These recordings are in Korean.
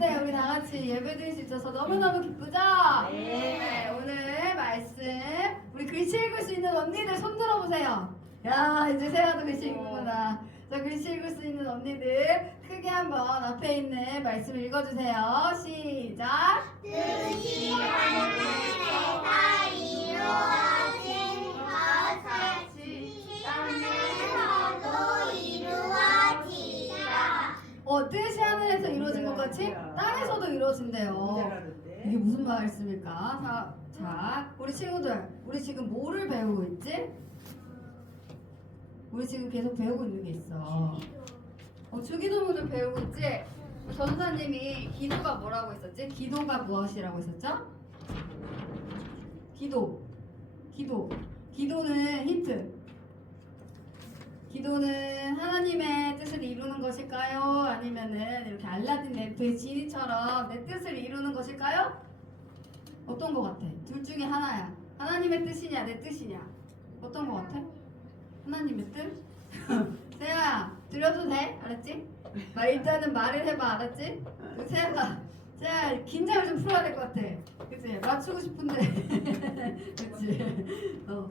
때 우리 다 같이 예배 드릴 수 있어서 너무너무 기쁘죠? 네. 오늘 말씀 우리 글씨 읽을 수 있는 언니들 손 들어보세요. 야 이제 세아도 글씨 읽는구나. 자 글씨 읽을 수 있는 언니들 크게 한번 앞에 있는 말씀 읽어주세요. 시작. 뜻이 하늘에서 이루어진 것 같이 땅에서도 이루어지리라. 어 뜻이 하늘에서 이루어진 것 같이 땅에서도 이루어진대요. 이게 무슨 말씀일까? 자, 자, 우리 친구들, 우리 지금 뭐를 배우고 있지? 우리 지금 계속 배우고 있는 게 있어. 어, 주기도문을 배우고 있지? 전사님이 기도가 뭐라고 했었지? 기도가 무엇이라고 했었죠? 기도. 기도. 기도는 힌트. 기도는 하나님의 뜻을 이루는 것일까요? 아니면은 이렇게 알라딘 램프의 지니처럼 내 뜻을 이루는 것일까요? 어떤 것 같아? 둘 중에 하나야. 하나님의 뜻이냐, 내 뜻이냐? 어떤 것 같아? 하나님의 뜻? 세아야, 들려도 돼? 알았지? 말 일단은 말을 해봐, 알았지? 그 세아가, 세아 긴장을 좀 풀어야 될 것 같아. 그치? 맞추고 싶은데. 그치? 어.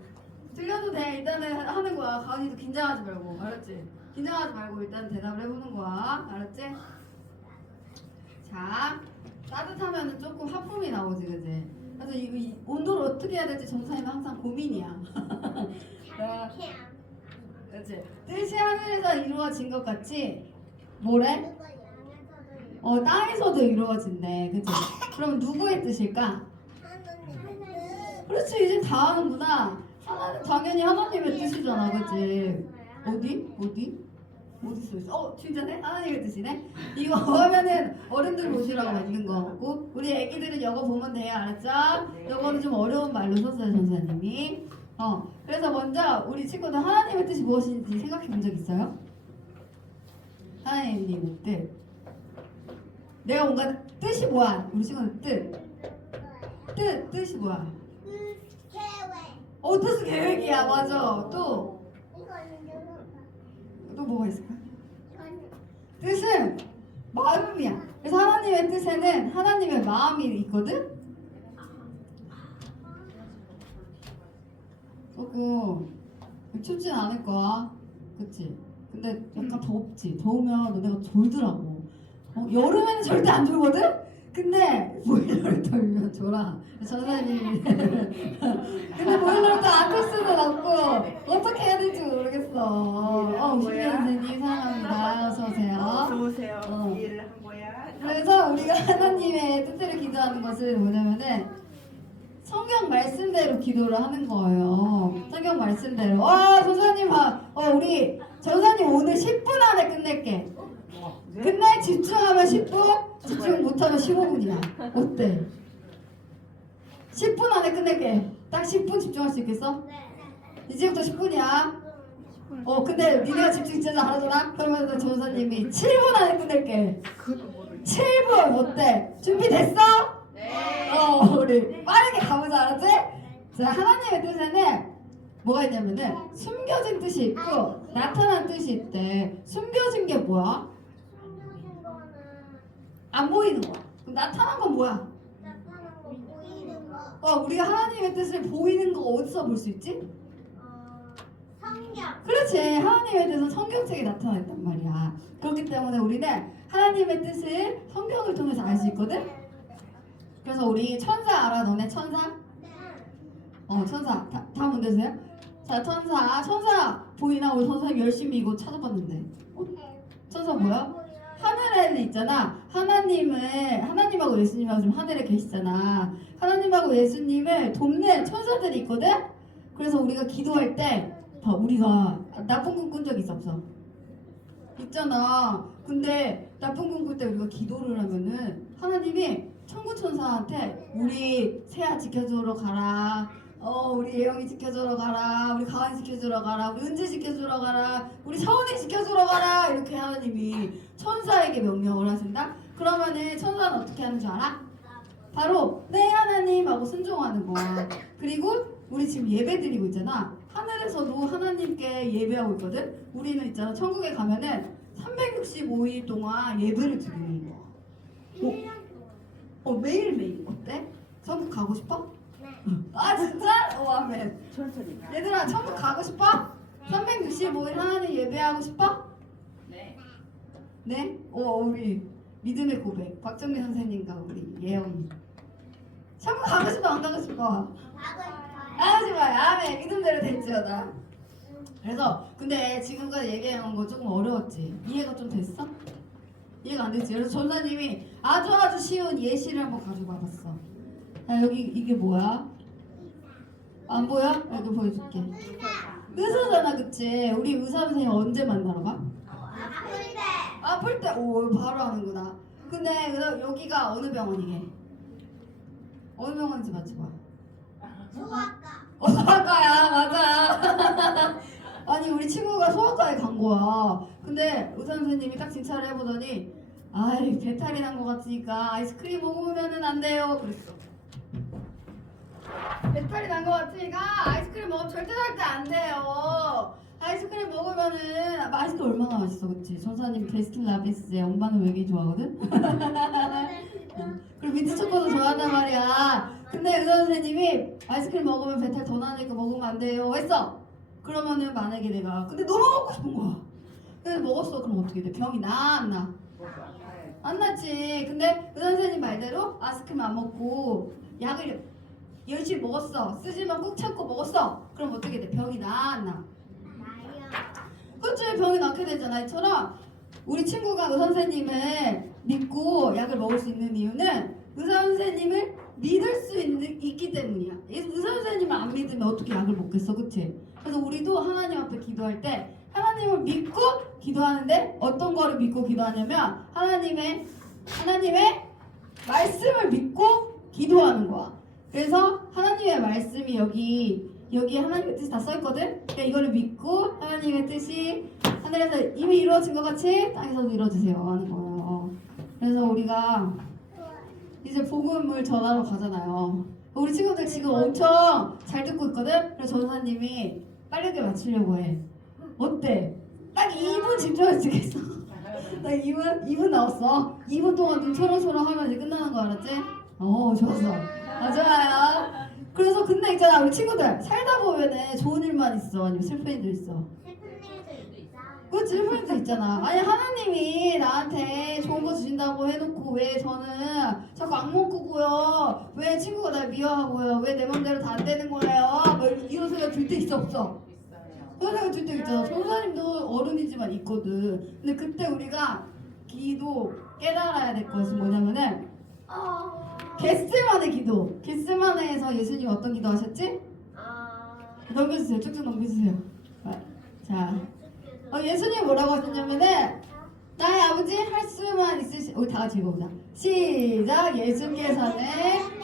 들려도 돼. 일단은 하는 거야. 가은이도 긴장하지 말고. 알았지? 긴장하지 말고 일단 대답을 해보는 거야. 알았지? 자, 따뜻하면 조금 하품이 나오지, 그지? 그래서 이, 이 온도를 어떻게 해야 될지 정사님은 항상 고민이야. 자, 그치? 뜻이 하늘에서 이루어진 것 같이 뭐래? 어, 땅에서도 이루어진대. 그치? 그럼 누구의 뜻일까? 그렇지, 이제 다 아는구나. 하나는 당연히 하나님의 뜻이잖아, 그치? 어디? 어디? 어디 써 있어? 어, 진짜네? 하나님의 뜻이네? 이거 하면은 어른들 보시라고 만든 거고 우리 애기들은 이거 보면 돼요, 알았죠? 이거는 좀 어려운 말로 썼어요, 전사님이. 어, 그래서 먼저 우리 친구들 하나님의 뜻이 무엇인지 생각해 본 적 있어요? 하나님의 뜻. 내가 뭔가 뜻이 뭐야? 우리 친구들 뜻. 뜻, 뜻이 뭐야? 어, 뜻은 계획이야, 맞아. 또, 또 뭐가 있을까? 뜻은 마음이야. 그래서 하나님의 뜻에는 하나님의 마음이 있거든? 조금 춥진 않을 거야. 그치? 근데 약간 덥지? 더우면 너네가 졸더라고. 어, 여름에는 절대 안 졸거든? 근데 보일러를 돌면 졸아. 전사님이. 근데 보일러를 또안틀 수는 없고 어떻게 해야 될지 모르겠어. 어, 선생님 사랑합니다. 어서 오세요. 좋으세요. 어. 일을 한 거야. 그래서 우리가 하나님의 뜻대로 기도하는 것은 뭐냐면은 성경 말씀대로 기도를 하는 거예요. 성경 말씀대로. 와, 전사님, 아, 어, 우리 전사님 오늘 10분 안에 끝낼게. 네? 끝내 집중하면 10분, 집중 못하면 15분이야. 어때? 10분 안에 끝낼게. 딱 10분 집중할 수 있겠어? 이제부터 10분이야. 어, 근데 니네가 집중 진짜 잘하잖아? 그러면 전사님이 7분 안에 끝낼게. 7분 어때? 준비됐어? 네. 어, 우리 빠르게 가보자, 알았지? 자, 하나님의 뜻에는 뭐가 있냐면은 숨겨진 뜻이 있고 나타난 뜻이 있대. 숨겨진 게 뭐야? 안 보이는 거야. 그럼 나타난 건 뭐야? 어, 우리가 하나님의 뜻을 보이는 거 어디서 볼 수 있지? 그렇지. 하나님의 뜻은 성경책에 나타나 있단 말이야. 그렇기 때문에 우리는 하나님의 뜻을 성경을 통해서 알 수 있거든? 그래서 우리 천사 알아? 너네 천사? 어, 천사. 다, 다 문제세요? 자, 천사. 천사 보이나? 우리 선생님 열심히 이거 찾아봤는데. 어? 천사 뭐야? 하늘에는 있잖아. 하나님을 하나님하고 예수님하고 지금 하늘에 계시잖아. 하나님하고 예수님을 돕는 천사들이 있거든. 그래서 우리가 기도할 때, 봐, 우리가 나쁜 꿈 꾼 적 있어 없어? 있잖아. 근데 나쁜 꿈 꿀 때 우리가 기도를 하면은 하나님이 천군 천사한테 우리 세아 지켜주러 가라. 어, 우리 예영이 지켜주러 가라. 우리 가은 지켜주러 가라. 우리 은지 지켜주러 가라. 우리 서은이 지켜주러 가라. 이렇게 하나님이 천사에게 명령을 하신다. 그러면은 천사는 어떻게 하는 줄 알아? 바로 네 하나님 하고 순종하는 거야. 그리고 우리 지금 예배 드리고 있잖아. 하늘에서도 하나님께 예배하고 있거든. 우리는 있잖아. 천국에 가면은 365일 동안 예배를 드리는 거야. 어 매일매일 어때? 천국 가고 싶어? 네. 아 진짜? 오 아멘 천천히. 얘들아 천국 가고 싶어? 365일 하나님 예배하고 싶어? 네. 네? 오 우리 믿음의 고백 박정민 선생님과 우리 예영이 천국 가고 싶어 안 가고 싶어? 가고 싶어요 아멘 믿음대로 될지어다 그래서 근데 지금까지 얘기한 거 조금 어려웠지? 이해가 좀 됐어? 이해가 안 됐지? 그래서 전사님이 아주 아주 쉬운 예시를 한번 가지고 와봤어 자 여기 이게 뭐야? 안 보여? 여기 보여줄게 의사잖아 그치? 우리 의사 선생님 언제 만나러 가? 아플 때. 아플 때, 오, 바로 하는구나. 근데 여기가 어느 병원이게? 어느 병원인지 맞춰봐. 소아과. 어, 소아과야, 맞아. 아니, 우리 친구가 소아과에 간 거야. 근데 의사 선생님이 딱 진찰을 해보더니, 아이, 배탈이 난 것 같으니까 아이스크림 먹으면은 안 돼요. 그랬어. 배탈이 난 것 같으니까 아이스크림 먹으면 절대 절대 안 돼요. 아이스크림 먹으면은 아, 아이스크림 얼마나 맛있어, 그치? 전사님 베스킨 라빈스에 엄마는 왜 이렇게 좋아하거든? 그리고 민트 초코도 좋아한단 말이야. 근데 의사 선생님이 아이스크림 먹으면 배탈 더 나니까 먹으면 안 돼요. 했어. 그러면은 만약에 내가 근데 너무 먹고 싶은 거야. 근데 먹었어. 그럼 어떻게 돼? 병이 나 안 나? 안 났지. 근데 의사 선생님 말대로 아이스크림 안 먹고 약을 열심히 먹었어. 쓰지만 꾹 참고 먹었어. 그럼 어떻게 돼? 병이 나 안 나? 그치 병이 낫게 되잖아 이처럼 우리 친구가 의사 선생님을 믿고 약을 먹을 수 있는 이유는 의사 선생님을 믿을 수 있는, 있기 때문이야 이 의사 선생님을 안 믿으면 어떻게 약을 먹겠어 그치 그래서 우리도 하나님 앞에 기도할 때 하나님을 믿고 기도하는데 어떤 거를 믿고 기도하냐면 하나님의 하나님의 말씀을 믿고 기도하는 거야 그래서 하나님의 말씀이 여기 여기 하나님의 뜻이 다 써있거든. 그러니까 이거를 믿고 하나님의 뜻이 하늘에서 이미 이루어진 것 같이 땅에서도 이루어지세요 하는 거예요. 그래서 우리가 이제 복음을 전하러 가잖아요. 우리 친구들 지금 엄청 잘 듣고 있거든. 그래서 전사님이 빠르게 맞추려고 해. 어때? 딱 2분 집중할 수 있겠어. 나 2분 2분 나왔어. 2분 동안 눈 초롱초롱 하면 이제 끝나는 거 알았지? 어 좋았어. 아 좋아요. 그래서 근데 있잖아 우리 친구들 살다 보면은 좋은 일만 있어? 아니면 슬픈 일도 있어? 슬픈 일도 있어. 그 슬픈 일도 있잖아. 아니 하나님이 나한테 좋은 거 주신다고 해놓고 왜 저는 자꾸 악몽 꾸고요? 왜 친구가 날 미워하고요? 왜 내 맘대로 다 안 되는 거예요? 뭐 이런 생각 들 때 있어 없어? 그런 생각 들 때 있잖아. 전사님도 어른이지만 있거든. 근데 그때 우리가 기도 깨달아야 될 것은 뭐냐면은 어. 게스트만의 기도 게스트만에서 예수님 어떤 기도 하셨지? 어. 넘겨주세요. 쭉쭉 넘겨주세요. 아, 자, 어, 예수님 뭐라고 하셨냐면은 나의 아버지 할 수만 있으시. 우리 다 같이 읽어보자. 시작. 예수께서는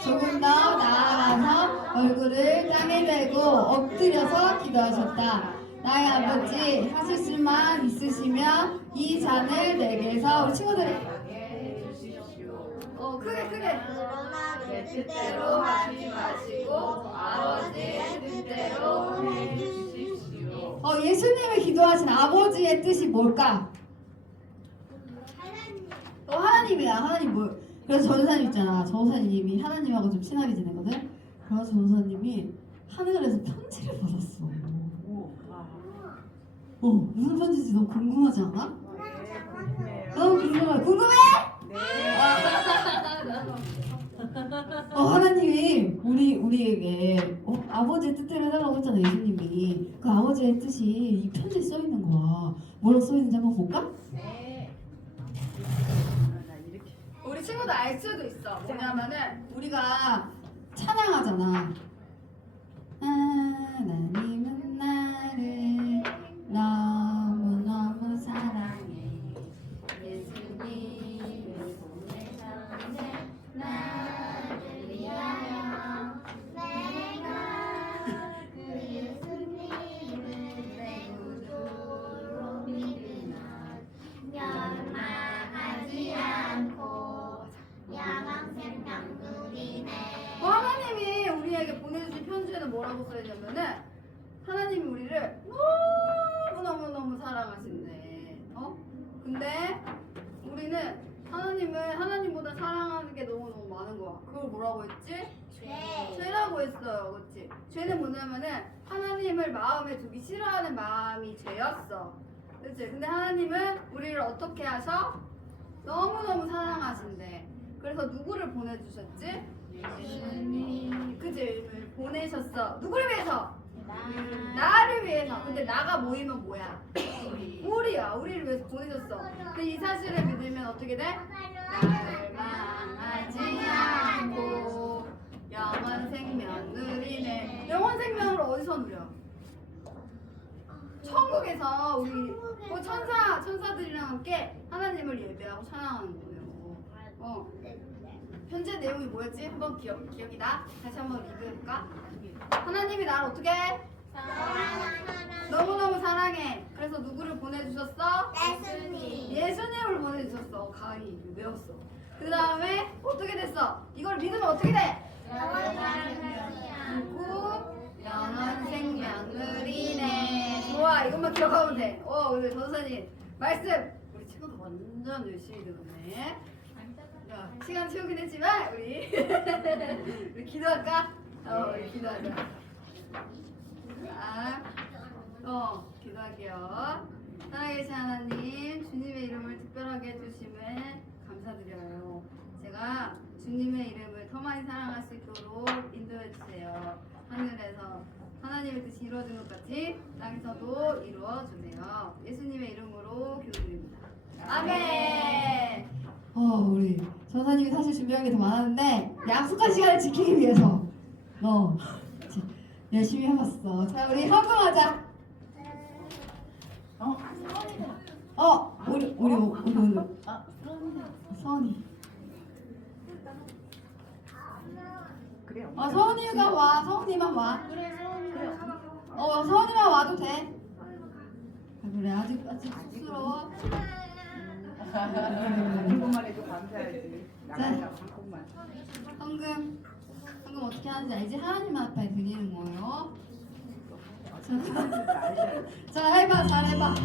조금 더 나아가서 얼굴을 땅에 대고 엎드려서 기도하셨다. 나의 아버지 하실 수만 있으시면 이 잔을 내게서 우리 친구들 어 내내 뜻대로 하지 마시고 아버지의 뜻대로 해주십시오. 어 예수님이 기도하신 아버지의 뜻이 뭘까? 하나님. 어, 하나님이야. 하나님 뭐? 그래서 전사님 있잖아. 전사님이 하나님하고 좀 친하게 지내거든. 그래서 전사님이 하늘에서 편지를 받았어. 어 무슨 편지인지 너무 궁금하지 않아? 너무 궁금해. 궁금해? 어 하나님이 우리 우리에게 어, 아버지의 뜻대로 해달라고 했잖아 예수님이. 그 아버지의 뜻이 이 편지에 써 있는 거야. 뭐라고 써 있는지 한번 볼까? 우리 친구들 알 수도 있어. 뭐냐면은 우리가 찬양하잖아. 하나님 뭐라고 써있냐면은 하나님이 우리를 너무 너무 너무 사랑하신대. 어? 근데 우리는 하나님을 하나님보다 사랑하는 게 너무 너무 많은 거야. 그걸 뭐라고 했지? 죄. 죄라고 했어요, 그렇지? 죄는 뭐냐면은 하나님을 마음에 두기 싫어하는 마음이 죄였어, 그렇지? 근데 하나님은 우리를 어떻게 하셔? 너무 너무 사랑하신대. 그래서 누구를 보내주셨지? 예수님. 그지? 보내셨어. 누구를 위해서? 나. 나를 위해서. 근데 나가 모이면 뭐야? 우리야. 우리를 위해서 보내셨어. 근데 이 사실을 믿으면 어떻게 돼? 나를 망하지 않고 영원 생명 누리네. 영원 생명을 어디서 누려? 천국에서 우리 뭐 천사 천사들이랑 함께 하나님을 예배하고 찬양하는 거예요. 어. 현재 내용이 뭐였지? 한번 기억 기억이 나? 다시 한번 읽을까? 하나님이 나를 어떻게 해? 너무너무 사랑해. 그래서 누구를 보내주셨어? 예수님. 예수님을 보내주셨어. 가히 외웠어. 그 다음에 어떻게 됐어? 이걸 믿으면 어떻게 돼? 누구? 영원 생명 누리네. 좋아, 이것만 기억하면 돼. 어, 우리 전사님 말씀. 우리 친구도 완전 열심히 들었네. 자, 시간 채우긴 했지만 우리 우리 기도할까? 어, 우리 기도하자. 자, 어, 기도할게요. 살아계신 하나님, 주님의 이름을 특별하게 해주심에 감사드려요. 제가 주님의 이름을 더 많이 사랑할 수 있도록 인도해 주세요. 하늘에서 하나님의 뜻이 이루어진 것 같이 땅에서도 이루어 주세요. 예수님의 이름으로 기도드립니다. 아멘. 어, 우리 전사님이 사실 준비한 게 더 많았는데 약속한 시간을 지키기 위해서 어 열심히 해봤어. 자, 우리 헌금하자. 어? 어, 우리 우리 우리 오늘 아, 서원이. 그래요. 어, 서원이가 와. 서원이만 와. 어, 서원이만 와도 돼. 아, 그래 아직 아직 쑥스러워. 한국만 해도 감사하지. 한국만. 헌금 헌금 어떻게 하는지 알지? 하나님 앞에 드리는 거예요. 자, 자 해봐, 잘 해봐.